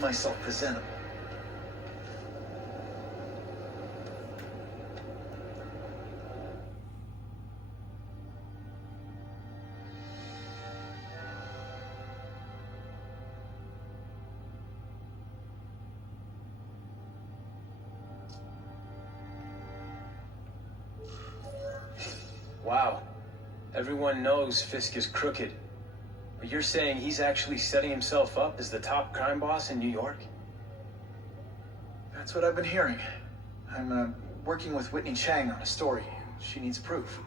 myself presentable. Wow. Everyone knows Fisk is crooked. But you're saying he's actually setting himself up as the top crime boss in New York? That's what I've been hearing. I'm working with Whitney Chang on a story. She needs proof.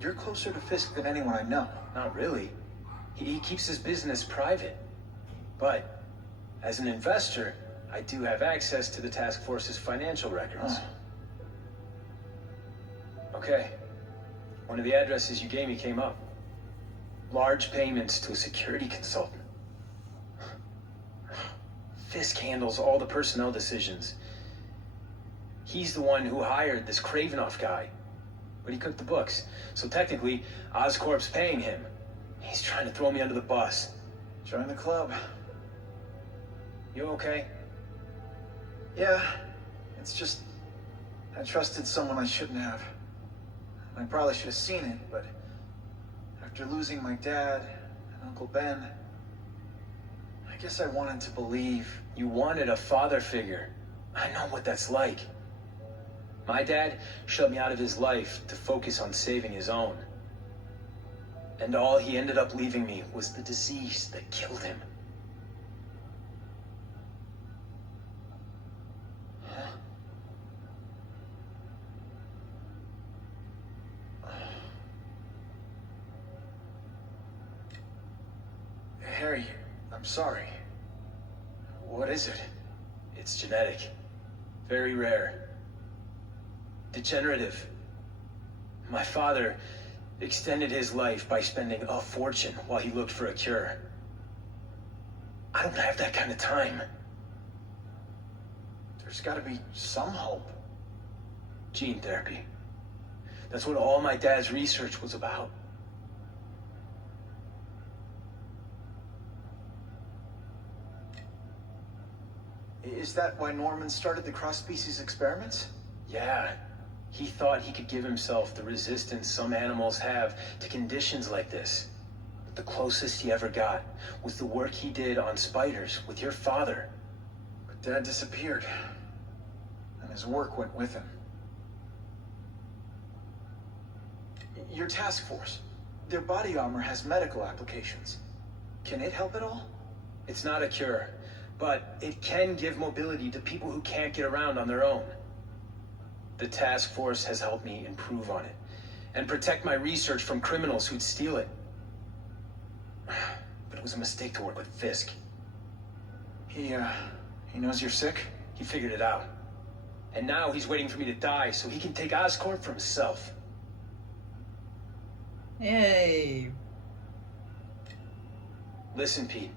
You're closer to Fisk than anyone I know. Not really. He keeps his business private. But, as an investor, I do have access to the task force's financial records. Okay. One of the addresses you gave me came up. Large payments to a security consultant. Fisk handles all the personnel decisions. He's the one who hired this Kravinoff guy. But he cooked the books. So technically, Oscorp's paying him. He's trying to throw me under the bus. Join the club. You okay? Yeah. It's just... I trusted someone I shouldn't have. I probably should have seen it, but... after losing my dad and Uncle Ben... I guess I wanted to believe. You wanted a father figure. I know what that's like. My dad shut me out of his life to focus on saving his own. And all he ended up leaving me was the disease that killed him. Harry, I'm sorry. What is it? It's genetic. Very rare. Degenerative. My father extended his life by spending a fortune while he looked for a cure. I don't have that kind of time. There's gotta be some hope. Gene therapy. That's what all my dad's research was about. Is that why Norman started the cross-species experiments? Yeah. He thought he could give himself the resistance some animals have to conditions like this. But the closest he ever got was the work he did on spiders with your father. But Dad disappeared. And his work went with him. Your task force. Their body armor has medical applications. Can it help at all? It's not a cure, but it can give mobility to people who can't get around on their own. The task force has helped me improve on it, and protect my research from criminals who'd steal it. But it was a mistake to work with Fisk. He knows you're sick? He figured it out. And now he's waiting for me to die so he can take Oscorp for himself. Yay. Listen, Pete.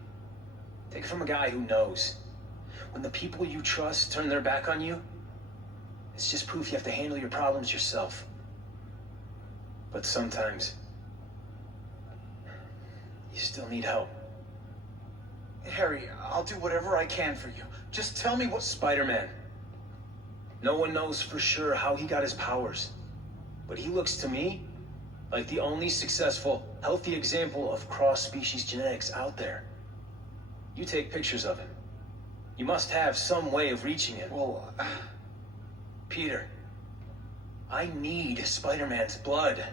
Take it from a guy who knows. When the people you trust turn their back on you, it's just proof you have to handle your problems yourself. But sometimes, you still need help. Harry, I'll do whatever I can for you. Just tell me what... Spider-Man. No one knows for sure how he got his powers. But he looks to me like the only successful, healthy example of cross-species genetics out there. You take pictures of him. You must have some way of reaching him. Well, Peter, I need Spider-Man's blood.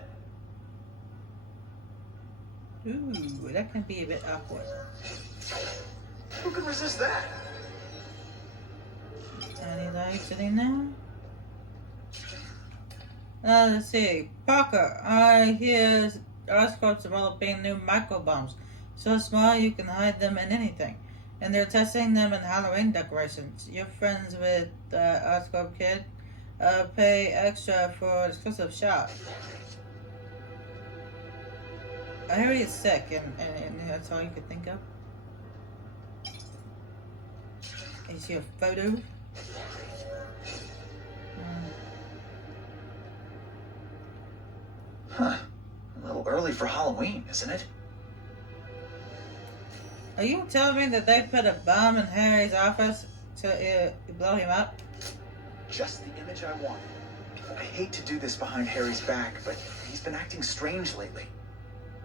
Ooh, that can be a bit awkward. who can resist that? Any lights in now? Let's see. Parker, I hear Oscorp's developing new microbombs. So small you can hide them in anything. And they're testing them in Halloween decorations. You're friends with Oscorp kid? Pay extra for an exclusive shop. I heard he's sick, and that's all you could think of. Is your photo? Huh. A little early for Halloween, isn't it? Are you telling me that they put a bomb in Harry's office to blow him up? Just the image I wanted. I hate to do this behind Harry's back, but he's been acting strange lately.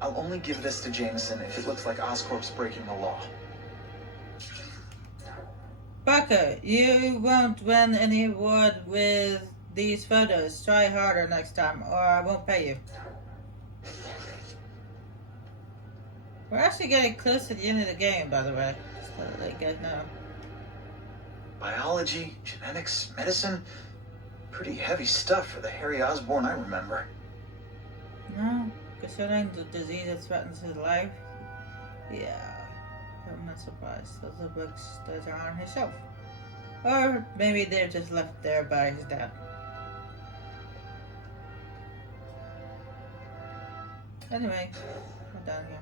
I'll only give this to Jameson if it looks like Oscorp's breaking the law. Parker, you won't win any award with these photos. Try harder next time, or I won't pay you. We're actually getting close to the end of the game, by the way. Just to let you guys know. Biology, genetics, medicine. Pretty heavy stuff for the Harry Osborn I remember. No, considering the disease that threatens his life, yeah, I'm not surprised. Those are books that are on his shelf. Or maybe they're just left there by his dad. Anyway, we're done here.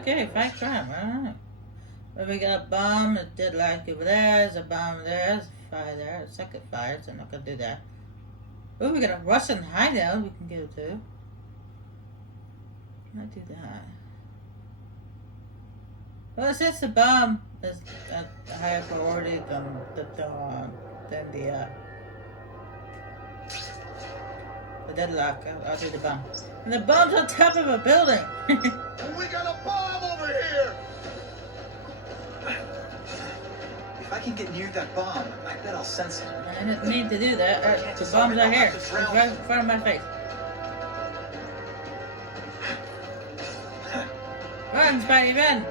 Okay, fight crime, alright. But we got a bomb, a deadlock over there, there's a bomb there, there's a fire there, a second fire, so I'm not gonna do that. Oh, we got a Russian hideout we can go to. Might do that. Well, since the bomb is at a higher priority than the deadlock, I'll do the bomb. And the bomb's on top of a building! We got a bomb over here! If I can get near that bomb, I bet I'll sense it. I didn't mean to do that. The bombs are here. It's right in front of my face. Run, Spidey, run!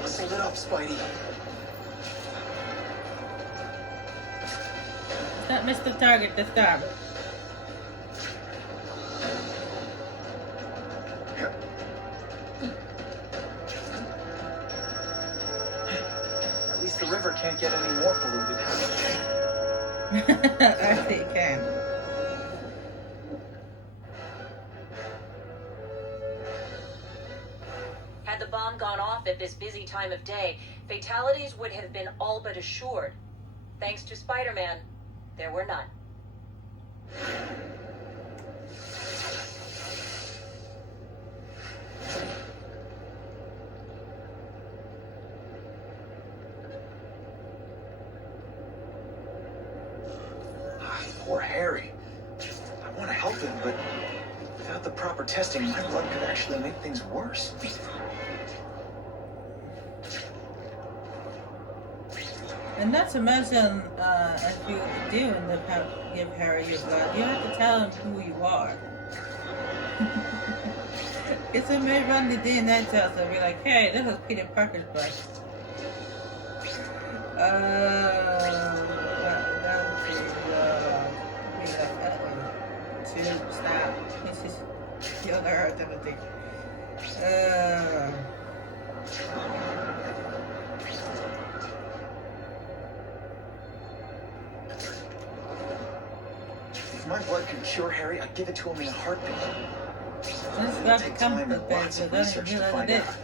Muscle it up, Spidey. Don't miss the target this time. At least the river can't get any more polluted. Actually, it can. Had the bomb gone off at this busy time of day, fatalities would have been all but assured. Thanks to Spider-Man, there were none. Poor Harry. I want to help him, but without the proper testing, my blood could actually make things worse. And not to mention, if you do end up give Harry your blood, you have to tell him who you are. Because they may run the DNA test and be like, hey, this is Peter Parker's blood. Stop. This is the other activity. If my blood could cure Harry, I'd give it to him in a heartbeat. This It'll got take come time to and bed, lots so of don't research you to let find it out.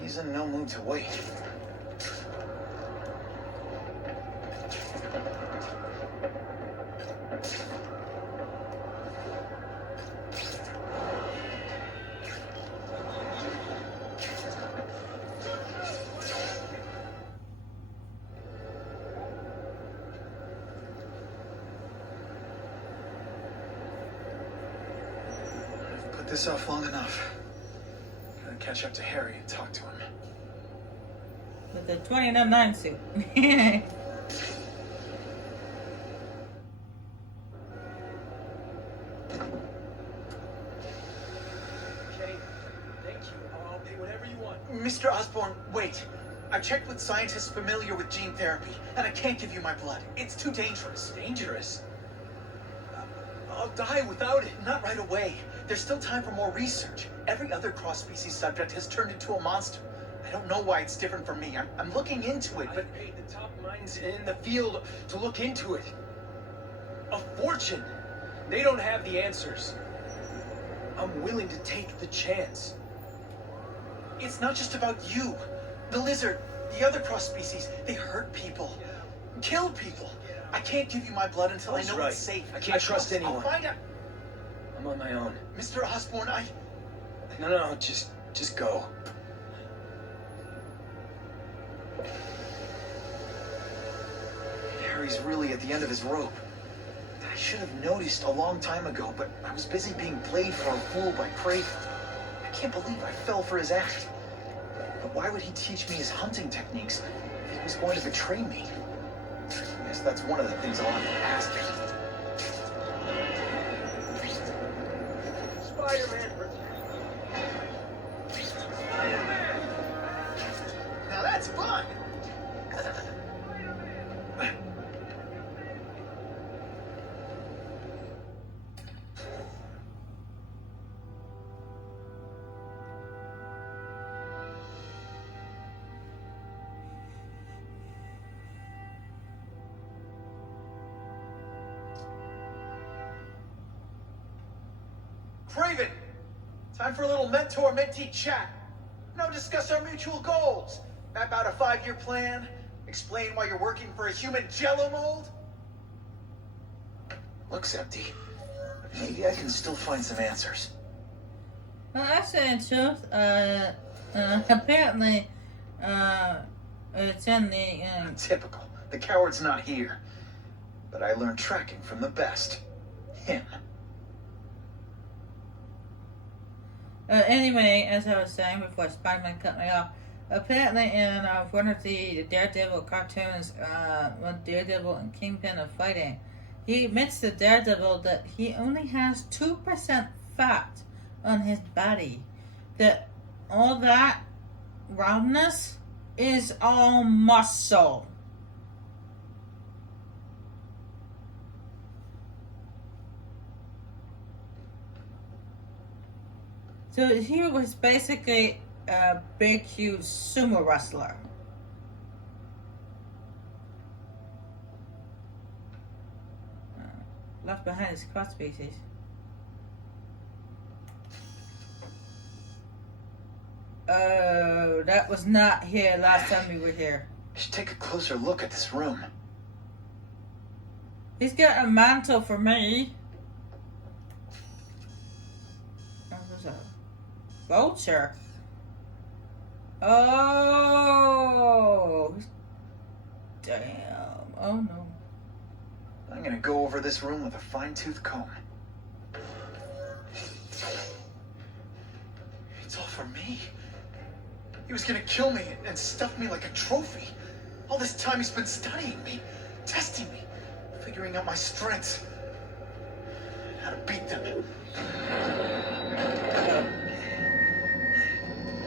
He's in no mood to wait. Put this off long enough. Gotta catch up to Harry and talk to him. With the 2009 suit. Mr. Osborn, wait. I checked with scientists familiar with gene therapy, and I can't give you my blood. It's too dangerous. Dangerous? I'll die without it. Not right away. There's still time for more research. Every other cross-species subject has turned into a monster. I don't know why it's different from me. I'm looking into it, but... I paid the top minds in the field to look into it. A fortune. They don't have the answers. I'm willing to take the chance. It's not just about you. The lizard, the other cross-species, they hurt people. Kill people. I can't give you my blood until I That's know right. it's safe. I can't trust promise anyone. I'll find out. I'm on my own. Mr. Osborn, No, just go. Harry's really at the end of his rope. I should have noticed a long time ago, but I was busy being played for a fool by Craven. I can't believe I fell for his act. But why would he teach me his hunting techniques if he was going to betray me? I guess that's one of the things I'll have to ask him. Spider-Man. Now that's fun! Craven! Time for a little mentor-mentee chat. Now discuss our mutual goals. Map out a 5-year plan. Explain why you're working for a human jello mold. Looks empty. Maybe I can still find some answers. Well, actually, in truth, apparently, it's in the, Typical. The coward's not here. But I learned tracking from the best. Him. Anyway, as I was saying before Spider-Man cut me off, apparently in one of the Daredevil cartoons, when Daredevil and Kingpin are fighting, he admits to Daredevil that he only has 2% fat on his body. That all that roundness is all muscle. So he was basically a big, huge sumo wrestler. Left behind is cross species. Oh, that was not here last time we were here. I should take a closer look at this room. He's got a mantle for me. What was that? Vulture. Oh, damn. Oh no. I'm gonna go over this room with a fine-tooth comb. It's all for me. He was gonna kill me and stuff me like a trophy. All this time he's been studying me, testing me, figuring out my strengths, how to beat them.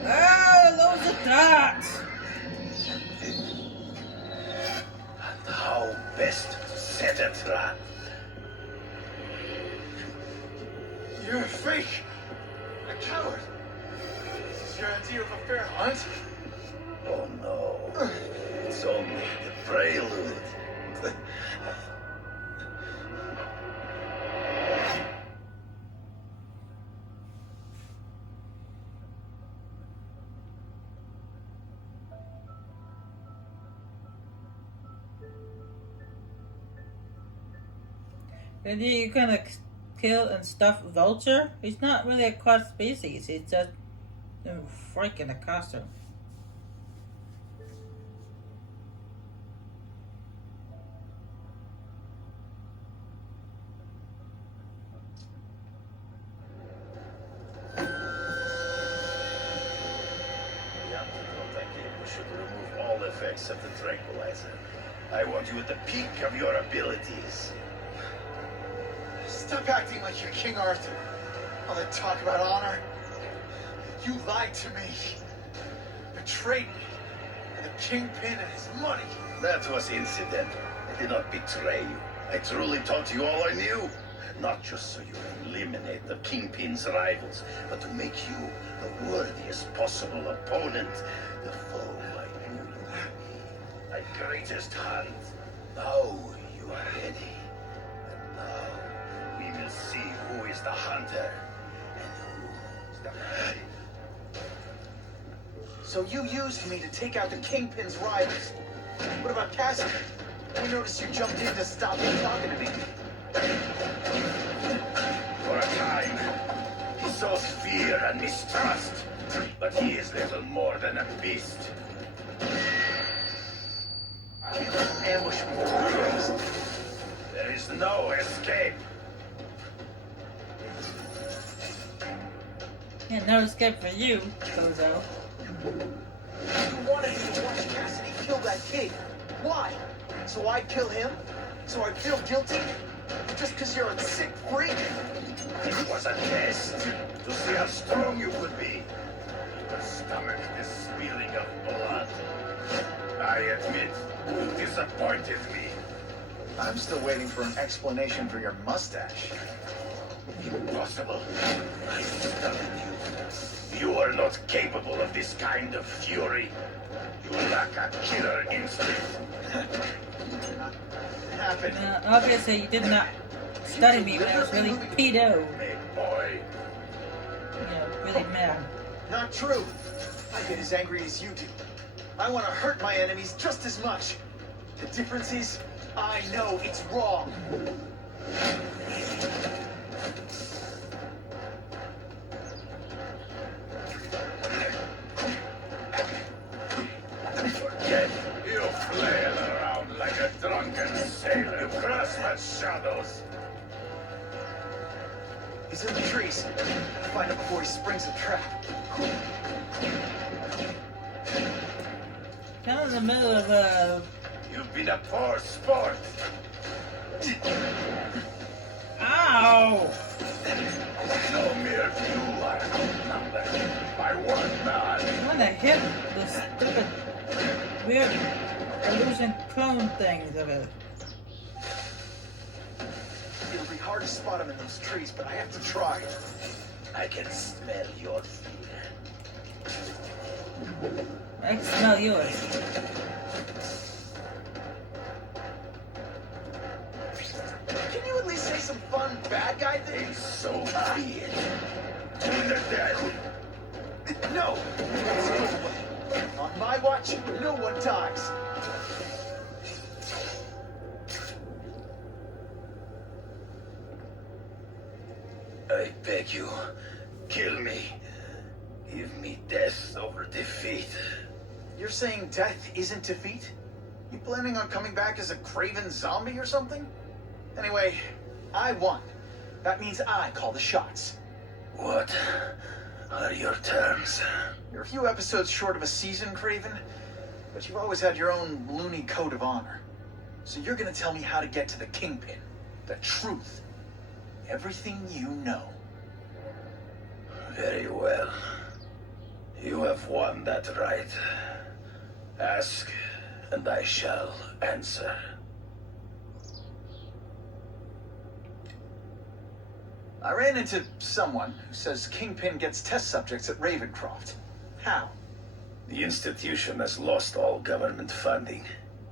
Oh, loads of that. And how best to set a trap. You're a fake, a coward. This is your idea of a fair hunt? Oh no, it's only the prelude. And you're gonna kill and stuff Vulture? He's not really a cross species. He's just freaking a costume. The antidote I gave you should remove all effects of the tranquilizer. I want you at the peak of your abilities. Stop acting like you're King Arthur. All that talk about honor. You lied to me. betrayed me. And the Kingpin and his money. That was incidental. I did not betray you. I truly taught you all I knew. Not just so you can eliminate the Kingpin's rivals, but to make you the worthiest possible opponent. The foe I knew you would be. My greatest hunt. Now you are ready. And now we will see who is the hunter and who is the prey. So you used me to take out the Kingpin's rivals. What about Cassidy? I noticed you jumped in to stop him talking to me. For a time, he sows fear and mistrust, but he is little more than a beast. Ambush me. There is no escape. Yeah, no escape for you, Bozo. You wanted me to watch Cassidy kill that kid. Why? So I kill him? So I feel guilty? Just because you're a sick freak? It was a test to see how strong you could be. Your stomach is spilling of blood. I admit, you disappointed me. I'm still waiting for an explanation for your mustache. Impossible. I'm telling you. You are not capable of this kind of fury. You lack a killer instinct. Happened. Obviously, you did not study me when I was really pedo. Big boy. Really mad. Not true. I get as angry as you do. I want to hurt my enemies just as much. The difference is, I know it's wrong. Forget you flail around like a drunken sailor. You cross my shadows. He's in the trees. Find him before he springs a trap. Kind of in the middle of a... You've been a poor sport. Ow! No mere you are outnumbered by one man. I'm gonna hit the stupid, weird, illusion clone things of it. It'll be hard to spot him in those trees, but I have to try. I can smell your fear. I can smell yours. Can you at least say some fun bad guy things? So be it. To the death. No! That's no way. On my watch, no one dies. I beg you, kill me. Give me death over defeat. You're saying death isn't defeat? You planning on coming back as a craven zombie or something? Anyway, I won. That means I call the shots. What are your terms? You're a few episodes short of a season, Craven, but you've always had your own loony code of honor. So you're gonna tell me how to get to the Kingpin. The truth. Everything you know. Very well. You have won that right. Ask, and I shall answer. I ran into someone who says Kingpin gets test subjects at Ravencroft. How? The institution has lost all government funding.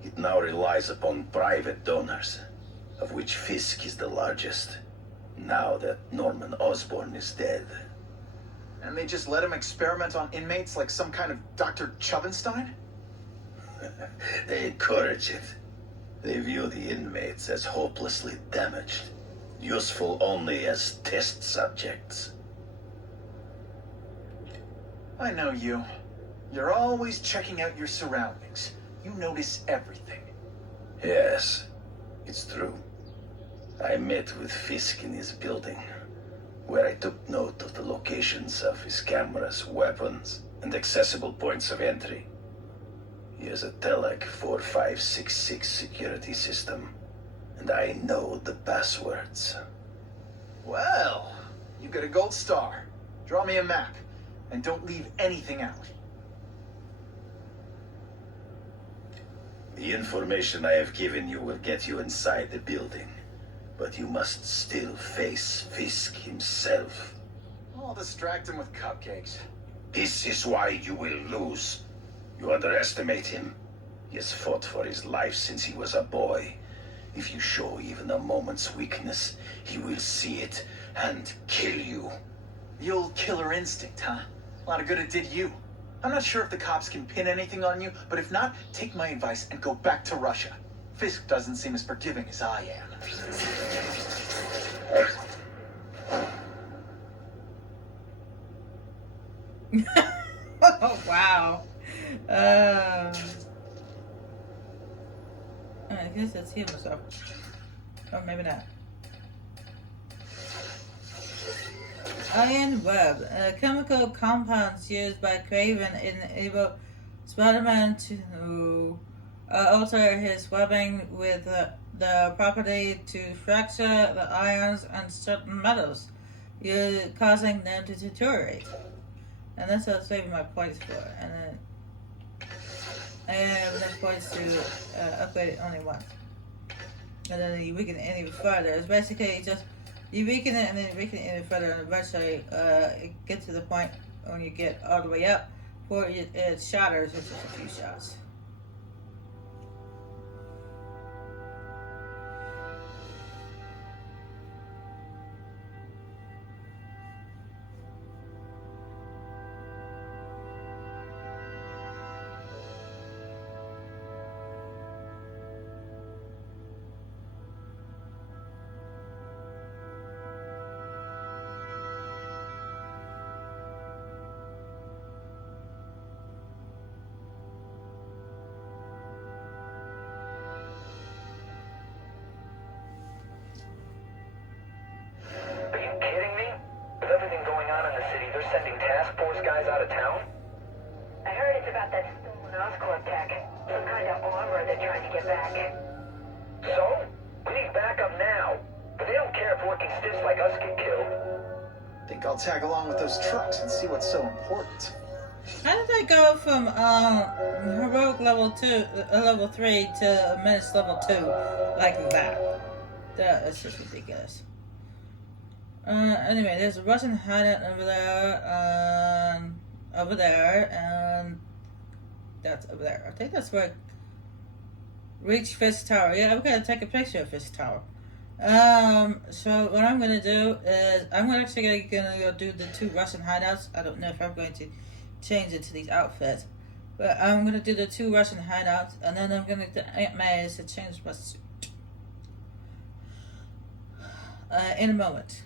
It now relies upon private donors, of which Fisk is the largest. Now that Norman Osborn is dead. And they just let him experiment on inmates like some kind of Dr. Chubenstein? They encourage it. They view the inmates as hopelessly damaged, useful only as test subjects. I know you. You're always checking out your surroundings. You notice everything. Yes, it's true. I met with Fisk in his building, where I took note of the locations of his cameras, weapons, and accessible points of entry. He has a Telek 4566 security system, and I know the passwords. Well, you get a gold star. Draw me a map, and don't leave anything out. The information I have given you will get you inside the building. But you must still face Fisk himself. I'll distract him with cupcakes. This is why you will lose. You underestimate him. He has fought for his life since he was a boy. If you show even a moment's weakness, he will see it and kill you. The old killer instinct, huh? A lot of good it did you. I'm not sure if the cops can pin anything on you, but if not, take my advice and go back to Russia. Fisk doesn't seem as forgiving as I am. Oh, wow. I guess that's him or so. Or maybe not. Iron web, chemical compounds used by Craven enable Spider-Man to alter his webbing with the property to fracture the ions and certain metals, causing them to deteriorate. And that's what I was saving my points for. And then I have enough points to upgrade it only once. And then you weaken it even further. It's basically just you weaken it and then weaken it even further, and eventually it gets to the point when you get all the way up where it shatters with just a few shots. Sending task force guys out of town? I heard it's about that stolen Oscorp tech. Some kind of armor they're trying to get back. So? We need backup now. But they don't care if working stiffs like us get killed. Think I'll tag along with those trucks and see what's so important. How did I go from heroic level 3 to menace level 2 like that? That's just ridiculous. Anyway, there's a Russian hideout over there, and that's over there. I think that's where reach Fisk Tower. Yeah, I'm gonna take a picture of Fisk Tower. So what I'm gonna do is I'm actually gonna go do the 2 Russian hideouts. I don't know if I'm going to change it to these outfits, but I'm gonna do the 2 Russian hideouts, and then I'm gonna do Aunt May's to change my suit in a moment.